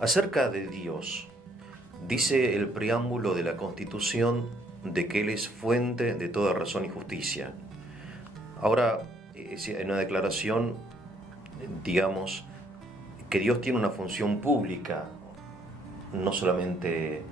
Acerca de Dios, dice el preámbulo de la Constitución de que Él es fuente de toda razón y justicia. Ahora, en una declaración, digamos, que Dios tiene una función pública, no solamente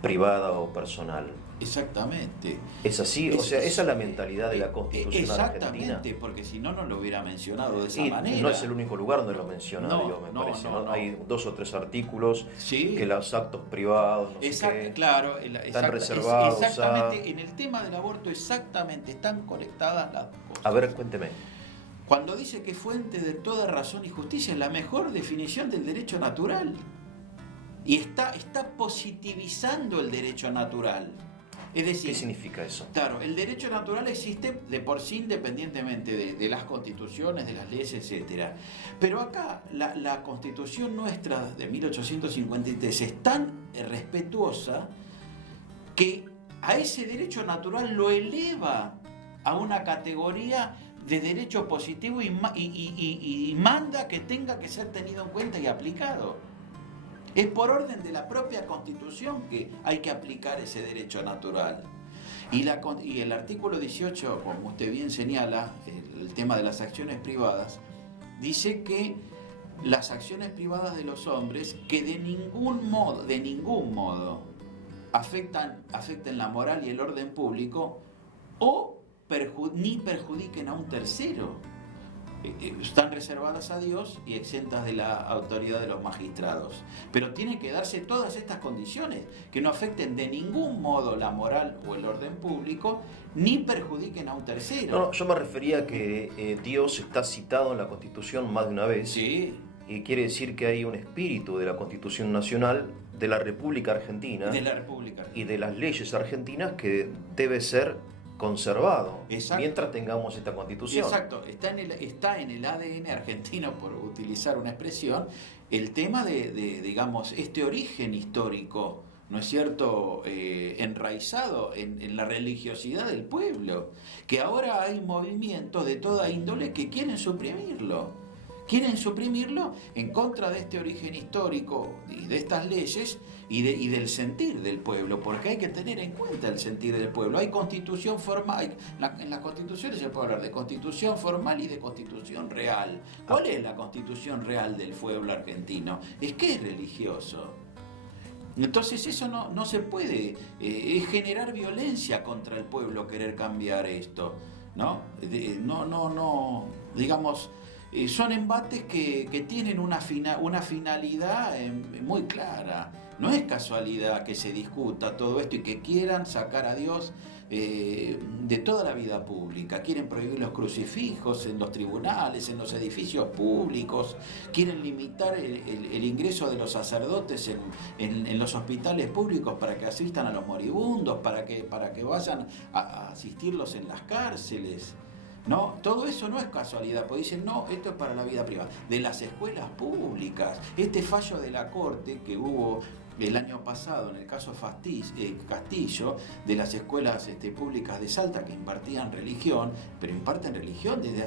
privada o personal. Exactamente. ¿Es así? O sea, esa es la mentalidad de la Constitución argentina. Exactamente, porque si no, no lo hubiera mencionado de esa Y manera. no es el único lugar donde lo menciona No, Dios, me no, parece. no, ¿No? no. Hay 2 o 3 artículos Sí. que los actos privados, no sé qué, Claro, están reservados. exactamente, en el tema del aborto, exactamente, están conectadas las cosas. A ver, cuénteme. Cuando dice que fuente de toda razón y justicia es la mejor definición del derecho natural. Y está positivizando el derecho natural. Es decir, ¿Qué significa eso? Claro, el derecho natural existe de por sí independientemente de las constituciones, de las leyes, etc. Pero acá la constitución nuestra de 1853 es tan respetuosa que a ese derecho natural lo eleva a una categoría de derecho positivo y manda que tenga que ser tenido en cuenta y aplicado. Es por orden de la propia Constitución que hay que aplicar ese derecho natural. Y el artículo 18, como usted bien señala, el tema de las acciones privadas, dice que las acciones privadas de los hombres que de ningún modo afecten la moral y el orden público o ni perjudiquen a un tercero. Están reservadas a Dios y exentas de la autoridad de los magistrados. Pero tienen que darse todas estas condiciones, que no afecten de ningún modo la moral o el orden público, ni perjudiquen a un tercero. No, yo me refería a que Dios está citado en la Constitución más de una vez. Sí. Y quiere decir que hay un espíritu de la Constitución Nacional de la República Argentina. De la República Argentina. Y de las leyes argentinas que debe ser conservado. Exacto. Mientras tengamos esta Constitución. Exacto, está en el ADN argentino, por utilizar una expresión, el tema de digamos, este origen histórico, ¿no es cierto?, enraizado en la religiosidad del pueblo, que ahora hay movimientos de toda índole que quieren suprimirlo. Quieren suprimirlo en contra de este origen histórico y de estas leyes y del sentir del pueblo, porque hay que tener en cuenta el sentir del pueblo. Hay constitución formal, en las constituciones se puede hablar de constitución formal y de constitución real. ¿Cuál es la constitución real del pueblo argentino? Es que es religioso. Entonces eso no se puede, es generar violencia contra el pueblo querer cambiar esto, ¿no? Digamos, son embates que tienen una finalidad muy clara. No es casualidad que se discuta todo esto y que quieran sacar a Dios de toda la vida pública. Quieren prohibir los crucifijos en los tribunales, en los edificios públicos. Quieren limitar el ingreso de los sacerdotes en los hospitales públicos para que asistan a los moribundos, para que vayan a asistirlos en las cárceles. No, todo eso no es casualidad, porque dicen, no, esto es para la vida privada. De las escuelas públicas, este fallo de la Corte que hubo el año pasado en el caso Castillo, de las escuelas públicas de Salta que impartían religión, pero imparten religión desde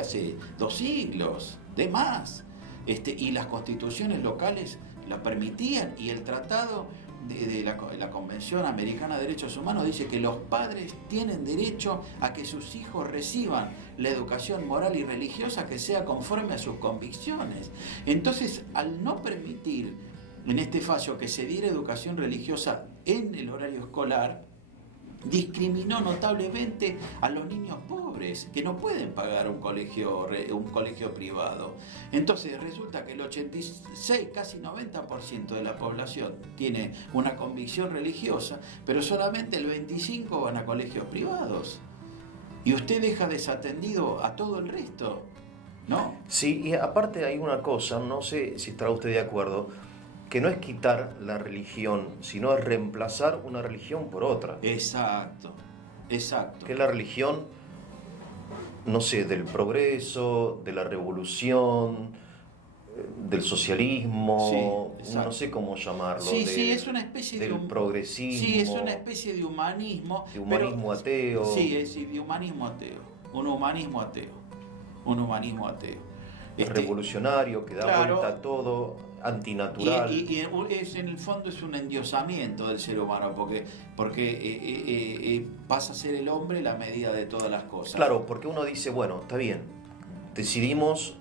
hace 2 siglos, de más. Y las constituciones locales la permitían, y el tratado de la Convención Americana de Derechos Humanos dice que los padres tienen derecho a que sus hijos reciban la educación moral y religiosa que sea conforme a sus convicciones. Entonces, al no permitir en este fallo que se diera educación religiosa en el horario escolar, discriminó notablemente a los niños pobres que no pueden pagar un colegio privado. Entonces resulta que el 86, casi 90% de la población tiene una convicción religiosa, pero solamente el 25% van a colegios privados. Y usted deja desatendido a todo el resto, ¿no? Sí, y aparte hay una cosa, no sé si estará usted de acuerdo, que no es quitar la religión, sino es reemplazar una religión por otra. Exacto. Que es la religión, no sé, del progreso, de la revolución, del socialismo, sí, no sé cómo llamarlo. Sí, es una especie del progresismo. Sí, es una especie de humanismo. De humanismo ateo. Sí, de humanismo ateo. Un humanismo ateo. Revolucionario, que da vuelta a todo, antinatural. Y es, en el fondo es un endiosamiento del ser humano, porque pasa a ser el hombre la medida de todas las cosas. Claro, porque uno dice, bueno, está bien, decidimos,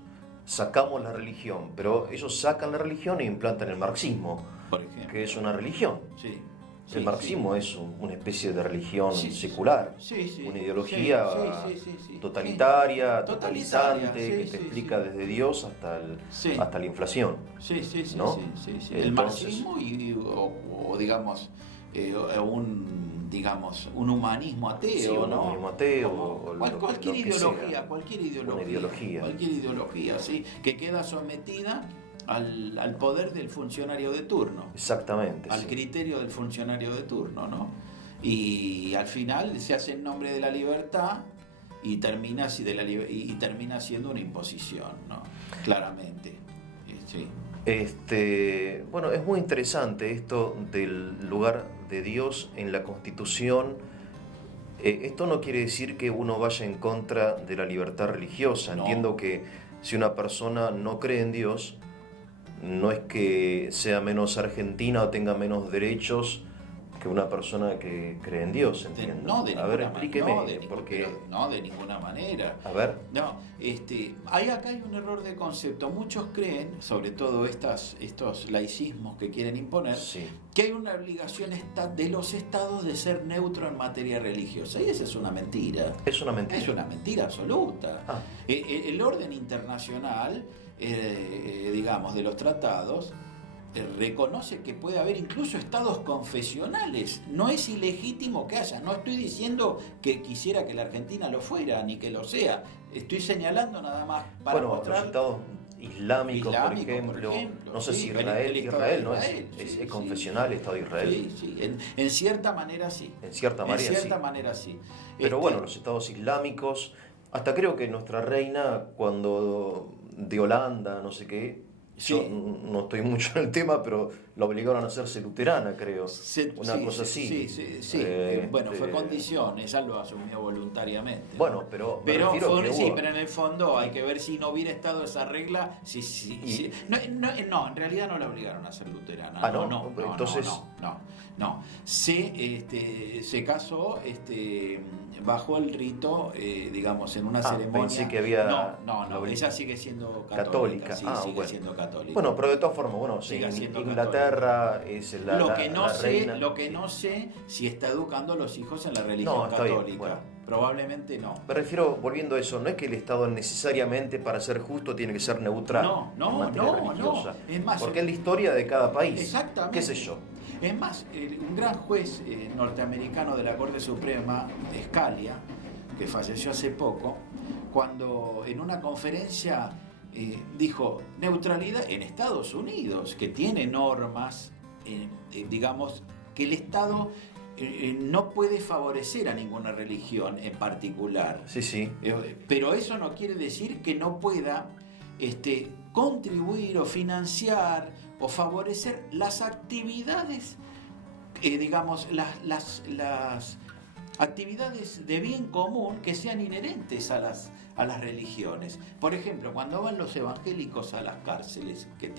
sacamos la religión, pero ellos sacan la religión e implantan el marxismo, por ejemplo, que es una religión. Sí. El marxismo es una especie de religión secular, una ideología totalitaria, totalizante, que te explica desde Dios hasta la inflación. ¿no? El marxismo o digamos un humanismo ateo, sí, un ¿no? humanismo ateo, cualquier ideología, ¿sí? Que queda sometida al poder del funcionario de turno. Exactamente. Al criterio del funcionario de turno, ¿no? Y al final se hace en nombre de la libertad y termina siendo una imposición, ¿no? Claramente. Sí. Bueno, es muy interesante esto del lugar de Dios en la Constitución. Esto no quiere decir que uno vaya en contra de la libertad religiosa. No. Entiendo que si una persona no cree en Dios, no es que sea menos argentina o tenga menos derechos que una persona que cree en Dios, entiendo. No, de a ver, explíqueme, porque... No, de ninguna manera. A ver. No, acá hay un error de concepto. Muchos creen, sobre todo estos laicismos que quieren imponer, sí, que hay una obligación de los estados de ser neutro en materia religiosa. Y esa es una mentira. Es una mentira. Es una mentira absoluta. El orden internacional, digamos, de los tratados, reconoce que puede haber incluso estados confesionales. No es ilegítimo que haya. No estoy diciendo que quisiera que la Argentina lo fuera, ni que lo sea. Estoy señalando nada más para mostrar... los estados islámicos, por ejemplo. No sé si Israel no es confesional, el Estado de Israel. Sí. En cierta manera sí. En cierta manera sí. Pero bueno, los estados islámicos, hasta creo que nuestra reina, cuando de Holanda, no sé qué, yo no estoy mucho en el tema, pero la obligaron a hacerse luterana, creo. Una cosa así. Sí. Bueno, fue condición, ella lo asumió voluntariamente. Bueno, pero pero en el fondo hay que ver si no hubiera estado esa regla. No, en realidad no la obligaron a ser luterana. No. Entonces... No. Se casó bajo el rito, digamos, en una ceremonia. Pensé que había... No, ella sigue siendo católica. Sigue siendo católica. Bueno, pero de todas formas, sigue siendo Inglaterra es la reina. Lo que no sé si está educando a los hijos en la religión católica. Bien, bueno. Probablemente no. Me refiero, volviendo a eso, no es que el Estado necesariamente, para ser justo, tiene que ser neutral. No. Es más, porque es la historia de cada país. Exactamente. ¿Qué sé yo? Es más, un gran juez norteamericano de la Corte Suprema, Scalia, que falleció hace poco, cuando en una conferencia dijo neutralidad en Estados Unidos, que tiene normas, digamos, que el Estado no puede favorecer a ninguna religión en particular. Sí. Pero eso no quiere decir que no pueda contribuir o financiar o favorecer las actividades, digamos, las actividades de bien común que sean inherentes a las religiones. Por ejemplo, cuando van los evangélicos a las cárceles, que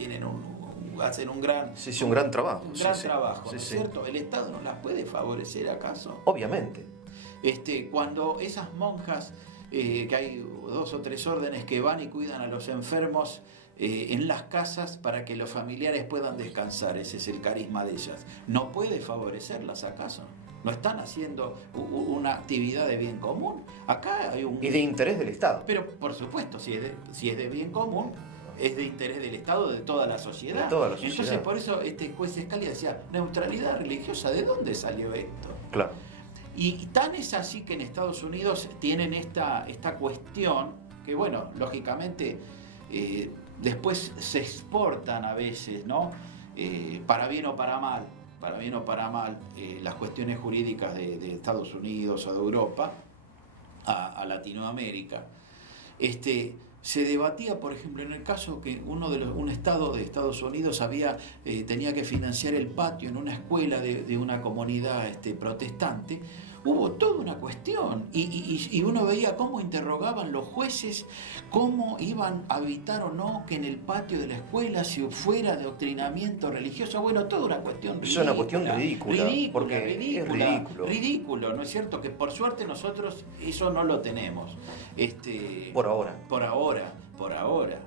hacen un gran trabajo. ¿No es cierto? ¿El Estado no las puede favorecer acaso? Obviamente. Cuando esas monjas, que hay 2 o 3 órdenes que van y cuidan a los enfermos en las casas para que los familiares puedan descansar, ese es el carisma de ellas, ¿no puede favorecerlas acaso? ¿No están haciendo una actividad de bien común? Acá hay y de interés del Estado. Pero por supuesto, si es de bien común, es de interés del Estado, de toda la sociedad. Entonces, por eso este juez Scalia decía, neutralidad religiosa, ¿de dónde salió esto? Claro. Y tan es así que en Estados Unidos tienen esta cuestión que, bueno, lógicamente después se exportan a veces, ¿no? Para bien o para mal, las cuestiones jurídicas de Estados Unidos o de Europa a Latinoamérica. Se debatía, por ejemplo, en el caso que un estado de Estados Unidos tenía que financiar el patio en una escuela de una comunidad protestante. hubo toda una cuestión y uno veía cómo interrogaban los jueces, cómo iban a evitar o no que en el patio de la escuela se fuera adoctrinamiento religioso. Bueno, toda una cuestión ridícula. Es una cuestión ridícula, porque es ridículo. Ridículo, ¿no es cierto? Que por suerte nosotros eso no lo tenemos. Por ahora. Por ahora.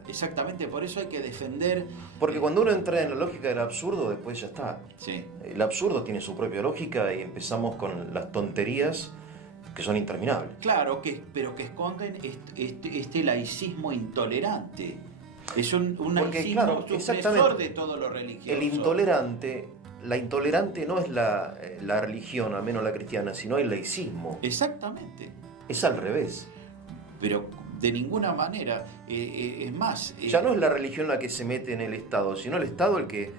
Exactamente, por eso hay que defender. Porque cuando uno entra en la lógica del absurdo, después ya está. Sí. El absurdo tiene su propia lógica y empezamos con las tonterías que son interminables. Claro, pero que esconden este laicismo intolerante. Es un Porque, laicismo claro, supresor exactamente, de todo lo religioso. La intolerante no es la religión, al menos la cristiana, sino el laicismo. Exactamente. Es al revés. Pero de ninguna manera, es más... Ya no es la religión la que se mete en el Estado, sino el Estado el que,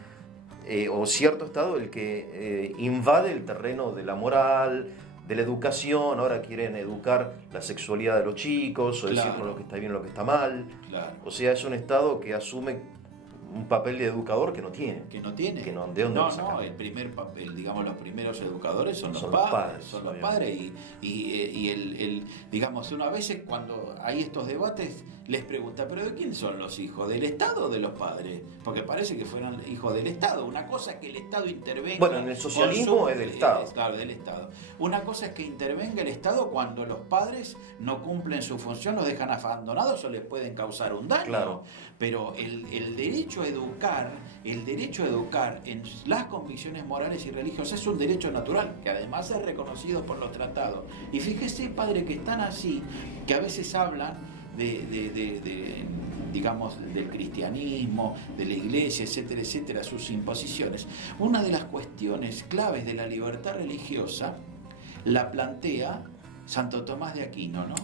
o cierto Estado, el que invade el terreno de la moral, de la educación. Ahora quieren educar la sexualidad de los chicos, o decirnos lo que está bien y lo que está mal. Claro. O sea, es un Estado que asume un papel de educador que no tiene. Que no tiene. Que no, ¿de dónde lo sacan? No, el primer papel, digamos, los primeros educadores son los padres. padres. Son los padres y digamos, una vez cuando hay estos debates, les pregunta, ¿pero de quién son los hijos? ¿Del Estado o de los padres? Porque parece que fueran hijos del Estado. Una cosa es que el Estado intervenga... Bueno, en el socialismo es del Estado. Claro, del Estado. Una cosa es que intervenga el Estado cuando los padres no cumplen su función, los dejan abandonados o les pueden causar un daño. Claro. Pero el derecho a educar en las convicciones morales y religiosas es un derecho natural, que además es reconocido por los tratados. Y fíjese, padre, que están así, que a veces hablan digamos, del cristianismo, de la iglesia, etcétera, etcétera, sus imposiciones. Una de las cuestiones claves de la libertad religiosa la plantea Santo Tomás de Aquino, ¿no?